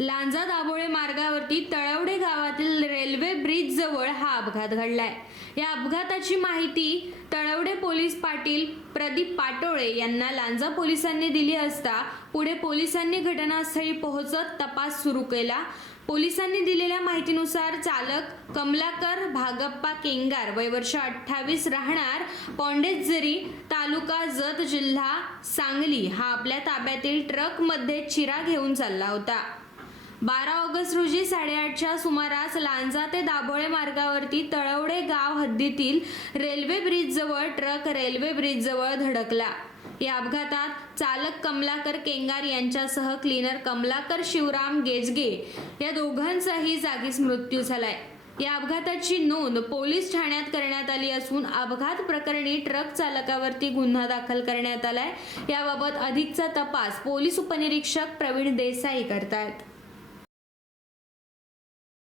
लांजा दाभोळे मार्गावरती तळवडे गावातील railway bridge जवळ हा अपघात घडलाय. या अपघाताची माहिती तळवडे पोलीस पाटील प्रदीप पाटोळे यांना लांजा पोलिसांनी दिली असता पुढे पोलिसांनी घटनास्थळी पोहोचत तपास सुरू केला. पोलिसांनी दिलेल्या माहितीनुसार चालक कमलाकर भागप्पा केंगार वय वर्ष अठ्ठावीस राहणार पोंडेचजरी तालुका जत जिल्हा सांगली हा आपल्या ताब्यातील ट्रकमध्ये चिरा घेऊन चालला होता. बारा ऑगस्ट रोजी साडेआठच्या सुमारास लांजा ते दाभोळे मार्गावरती तळवडे गाव हद्दीतील रेल्वे ब्रिजजवळ ट्रक रेल्वे ब्रिजजवळ धडकला. या अपघातात चालक कमलाकर केंगार यांच्यासह क्लीनर कमलाकर शिवराम गेजगे या दोघांचाही जागीच मृत्यू झालाय. या अपघाताची नोंद पोलीस ठाण्यात करण्यात आली असून अपघात प्रकरणी ट्रक चालकावरती गुन्हा दाखल करण्यात आलाय. याबाबत अधिकचा तपास पोलीस उपनिरीक्षक प्रवीण देसाई करतायत.